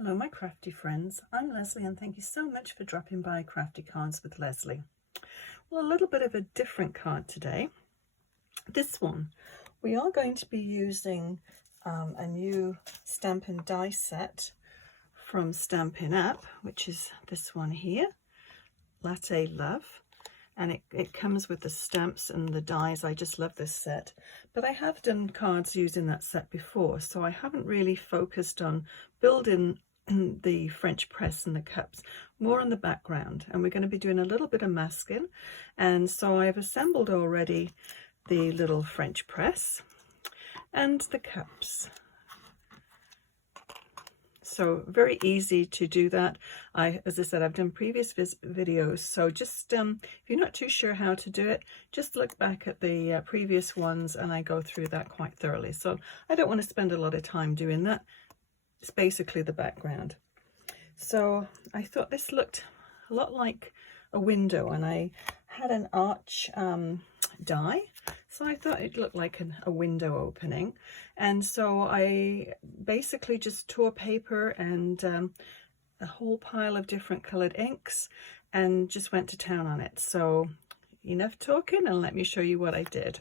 Hello my crafty friends, I'm Leslie and thank you so much for dropping by Crafty Cards with Leslie. Well, a little bit of a different card today. This one, we are going to be using a new stamp and die set from Stampin' Up, which is this one here, Latte Love. And it comes with the stamps and the dies. I just love this set. But I have done cards using that set before, so I haven't really focused on building the French press and the cups, more on the background. And we're going to be doing a little bit of masking. And so I've assembled already the little French press and the cups. So very easy to do that. As I said, I've done previous videos, so just if you're not too sure how to do it, just look back at the previous ones and I go through that quite thoroughly. So I don't want to spend a lot of time doing that. It's basically the background. So I thought this looked a lot like a window, and I had an arch die, so I thought it looked like a window opening. And so I basically just tore paper and a whole pile of different colored inks and just went to town on it. So enough talking, and let me show you what I did.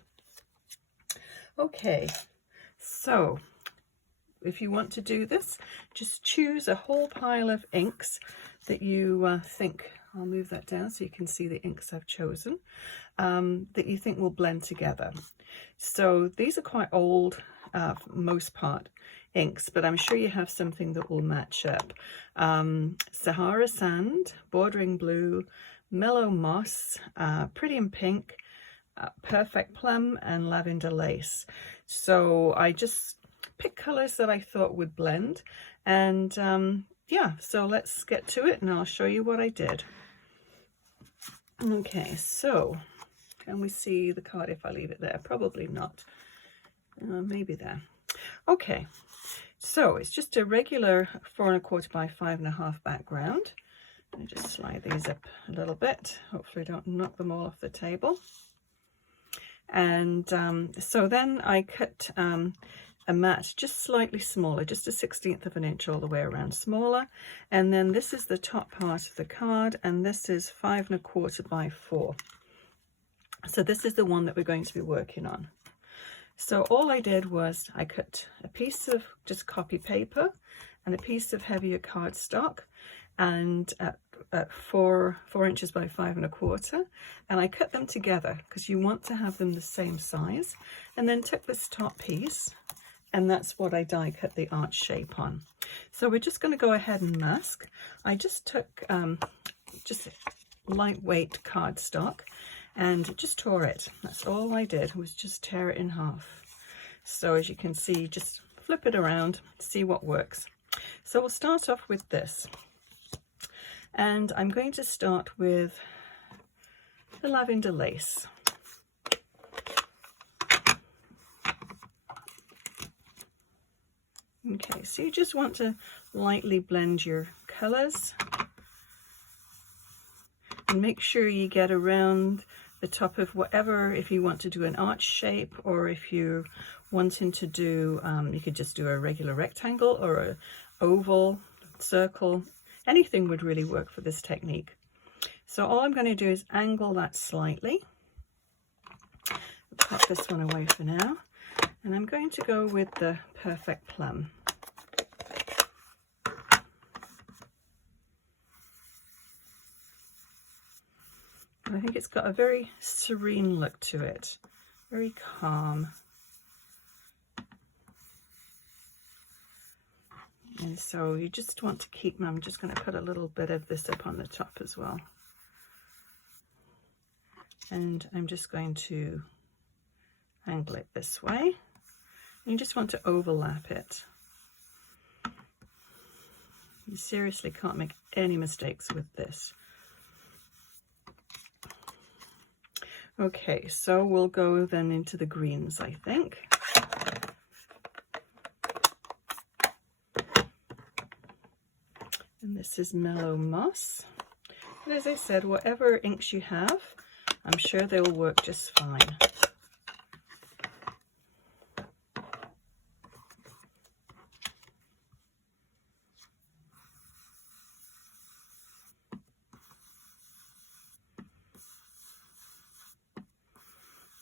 Okay, so if you want to do this, just choose a whole pile of inks that you think, I'll move that down so you can see the inks I've chosen, that you think will blend together. So these are quite old, most part, inks, but I'm sure you have something that will match up. Sahara Sand, Bordering Blue, Mellow Moss, Pretty in Pink, Perfect Plum, and Lavender Lace. So I just picked colors that I thought would blend, and yeah, so let's get to it and I'll show you what I did. Okay, so can we see the card if I leave it there? Probably not. Maybe there. Okay, so it's just a regular 4 1/4 by 5 1/2 background. Let me just slide these up a little bit. Hopefully I don't knock them all off the table. And so then I cut a mat just slightly smaller, just a 1/16 of an inch all the way around smaller. And then this is the top part of the card, and this is 5 1/4 by 4. So this is the one that we're going to be working on. So all I did was I cut a piece of just copy paper and a piece of heavier cardstock, and at 4 inches by 5 1/4, and I cut them together because you want to have them the same size, and then took this top piece, and that's what I die cut the arch shape on. So we're just going to go ahead and mask. I just took just lightweight cardstock and just tore it. That's all I did, was just tear it in half. So as you can see, just flip it around, see what works. So we'll start off with this. And I'm going to start with the Lavender Lace. Okay, so you just want to lightly blend your colors and make sure you get around the top of whatever, if you want to do an arch shape, or if you're wanting to do, you could just do a regular rectangle or an oval, circle. Anything would really work for this technique. So all I'm going to do is angle that slightly. Put this one away for now. And I'm going to go with the Perfect Plum. And I think it's got a very serene look to it, very calm. And so you just want to keep, I'm just going to put a little bit of this up on the top as well. And I'm just going to angle it this way. You just want to overlap it. You seriously can't make any mistakes with this. Okay, so we'll go then into the greens, I think. And this is Mellow Moss. And as I said, whatever inks you have, I'm sure they will work just fine.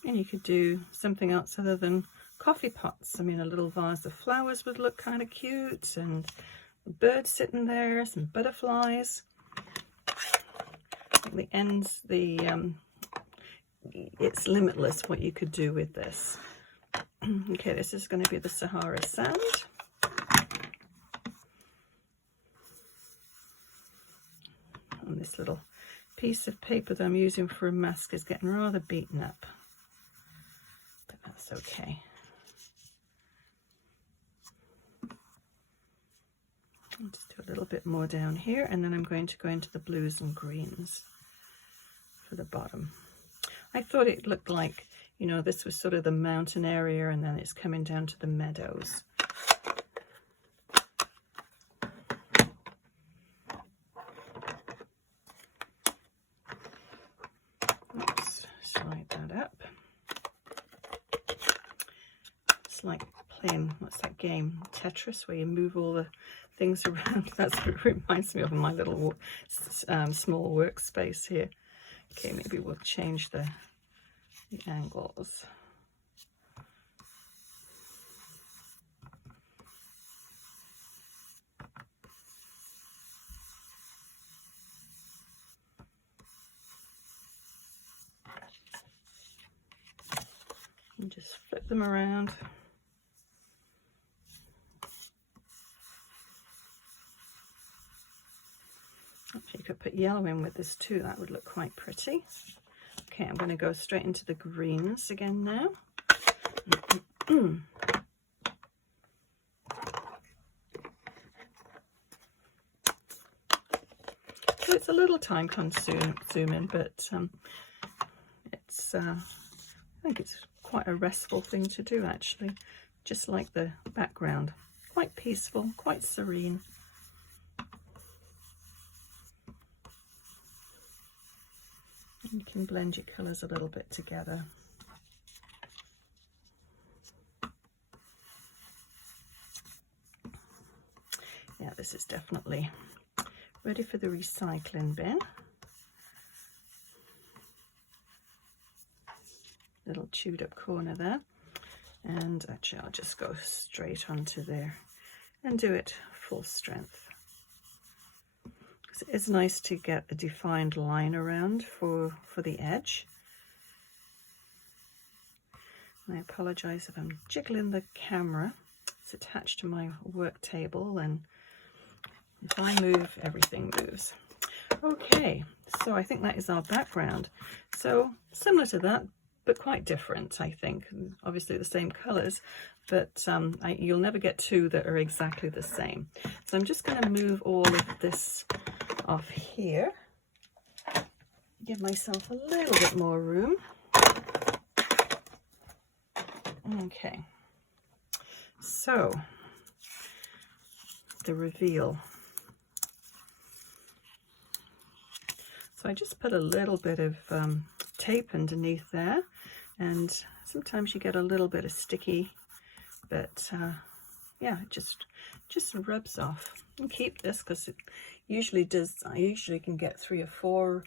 And you could do something else other than coffee pots. I mean, a little vase of flowers would look kind of cute, and birds sitting there, some butterflies. I think the ends, it's limitless what you could do with this. Okay, this is going to be the Sahara sand. And this little piece of paper that I'm using for a mask is getting rather beaten up, but that's okay. I'll just do a little bit more down here, and then I'm going to go into the blues and greens for the bottom. I thought it looked like, you know, this was sort of the mountain area, and then it's coming down to the meadows. Oops, slide that up. It's like playing, what's that game, Tetris, where you move all the things around. That's what it reminds me of in my little small workspace here. Okay, maybe we'll change the angles. And just flip them around. Actually, you could put yellow in with this too, that would look quite pretty. Okay, I'm going to go straight into the greens again now. So it's a little time consuming, but it's I think it's quite a restful thing to do, actually. Just like the background, quite peaceful, quite serene. You can blend your colours a little bit together. Yeah, this is definitely ready for the recycling bin. Little chewed up corner there. And actually I'll just go straight onto there and do it full strength. It is nice to get a defined line around for the edge. And I apologize if I'm jiggling the camera. It's attached to my work table, and if I move, everything moves. Okay, so I think that is our background. So similar to that, but quite different, I think. Obviously the same colors, but you'll never get two that are exactly the same. So I'm just going to move all of this off here, give myself a little bit more room. Okay, so the reveal. So I just put a little bit of tape underneath there, and sometimes you get a little bit of sticky, but yeah, it just rubs off. And keep this because it usually does. I usually can get 3 or 4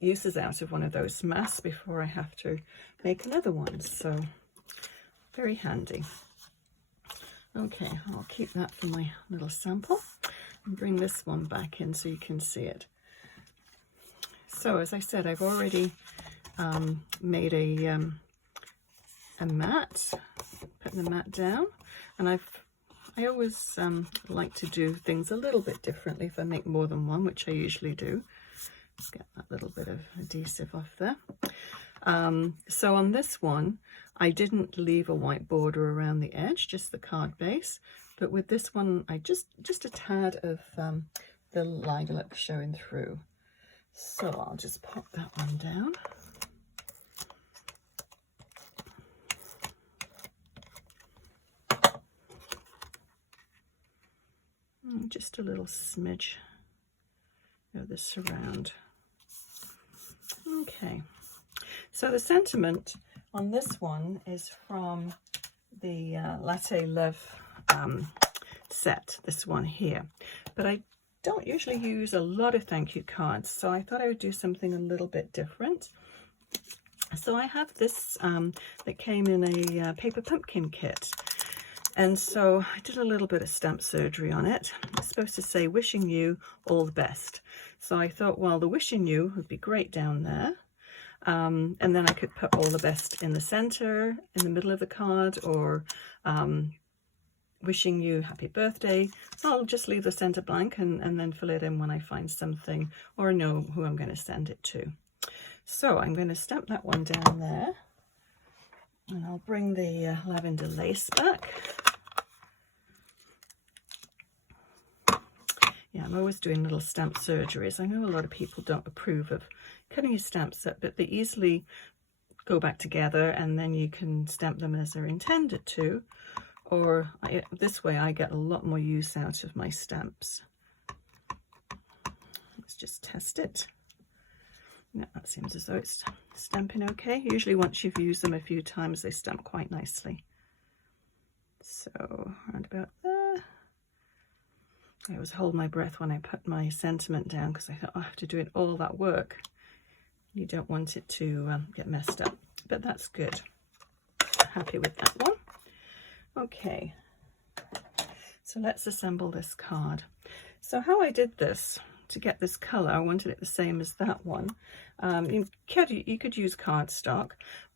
uses out of one of those masks before I have to make another one, so very handy. Okay, I'll keep that for my little sample and bring this one back in so you can see it. So as I said, I've already made a mat, put the mat down, and I always like to do things a little bit differently if I make more than one, which I usually do. Let's get that little bit of adhesive off there. So on this one, I didn't leave a white border around the edge, just the card base. But with this one, I just a tad of the lilac showing through. So I'll just pop that one down. Just a little smidge of the surround. Okay, so the sentiment on this one is from the Latte Love set, this one here. But I don't usually use a lot of thank you cards, so I thought I would do something a little bit different. So I have this that came in a paper pumpkin kit. And so I did a little bit of stamp surgery on it. It's supposed to say, wishing you all the best. So I thought, well, the wishing you would be great down there. And then I could put all the best in the center, in the middle of the card, or wishing you happy birthday. So I'll just leave the center blank and then fill it in when I find something or know who I'm going to send it to. So I'm going to stamp that one down there. And I'll bring the lavender lace back. Yeah, I'm always doing little stamp surgeries. I know a lot of people don't approve of cutting your stamps up, but they easily go back together and then you can stamp them as they're intended to. Or this way I get a lot more use out of my stamps. Let's just test it. Yeah, that seems as though it's stamping okay. Usually once you've used them a few times, they stamp quite nicely. So around about there. I always hold my breath when I put my sentiment down because I thought, oh, I have to do it all that work. You don't want it to get messed up, but that's good. Happy with that one. Okay, so let's assemble this card. So how I did this, to get this color, I wanted it the same as that one. You could use cardstock,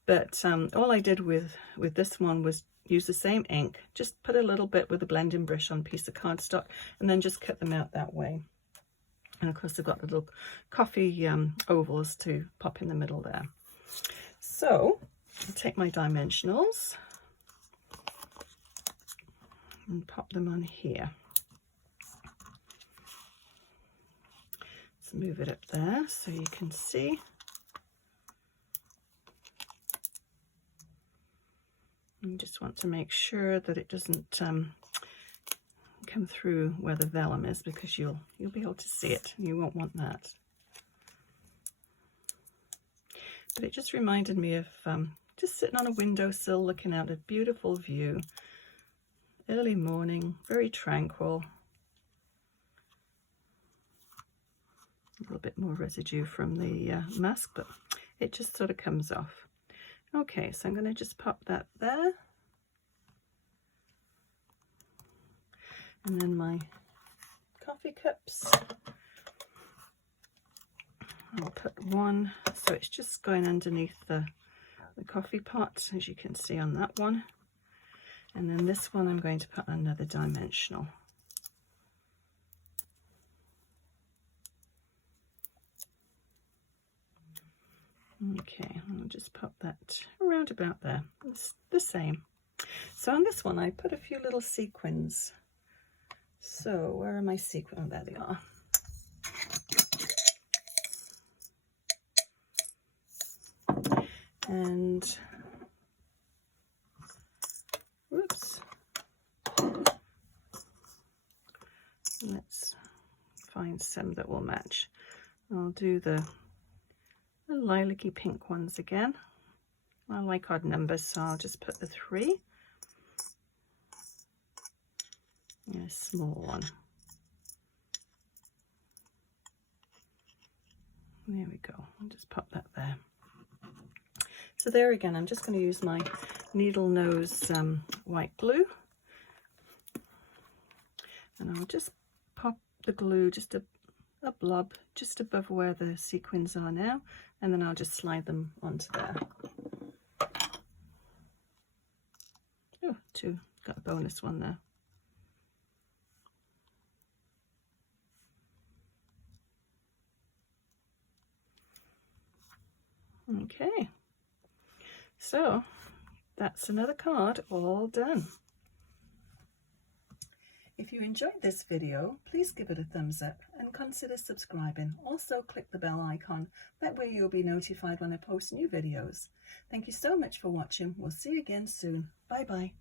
but all I did with this one was use the same ink, just put a little bit with a blending brush on a piece of cardstock and then just cut them out that way. And of course I've got little coffee ovals to pop in the middle there. So I'll take my dimensionals and pop them on here. Let's move it up there so you can see. You just want to make sure that it doesn't come through where the vellum is, because you'll be able to see it and you won't want that. But it just reminded me of just sitting on a windowsill looking out a beautiful view. Early morning, very tranquil. A little bit more residue from the mask, but it just sort of comes off. Okay, so I'm going to just pop that there. And then my coffee cups. I'll put one, so it's just going underneath the coffee pot, as you can see on that one. And then this one I'm going to put another dimensional. Okay, I'll just pop that around about there. It's the same. So on this one I put a few little sequins. So where are my sequins? Oh, there they are. And whoops. Let's find some that will match. I'll do the lilac-y pink ones again. I like odd numbers, so I'll just put the 3. And a small one. There we go. I'll just pop that there. So there again, I'm just going to use my needle nose white glue. And I'll just pop the glue just a blob just above where the sequins are now, and then I'll just slide them onto there. Oh, 2, got a bonus one there. Okay, so that's another card all done. If you enjoyed this video, please give it a thumbs up and consider subscribing. Also click the bell icon, that way you'll be notified when I post new videos. Thank you so much for watching. We'll see you again soon. Bye bye.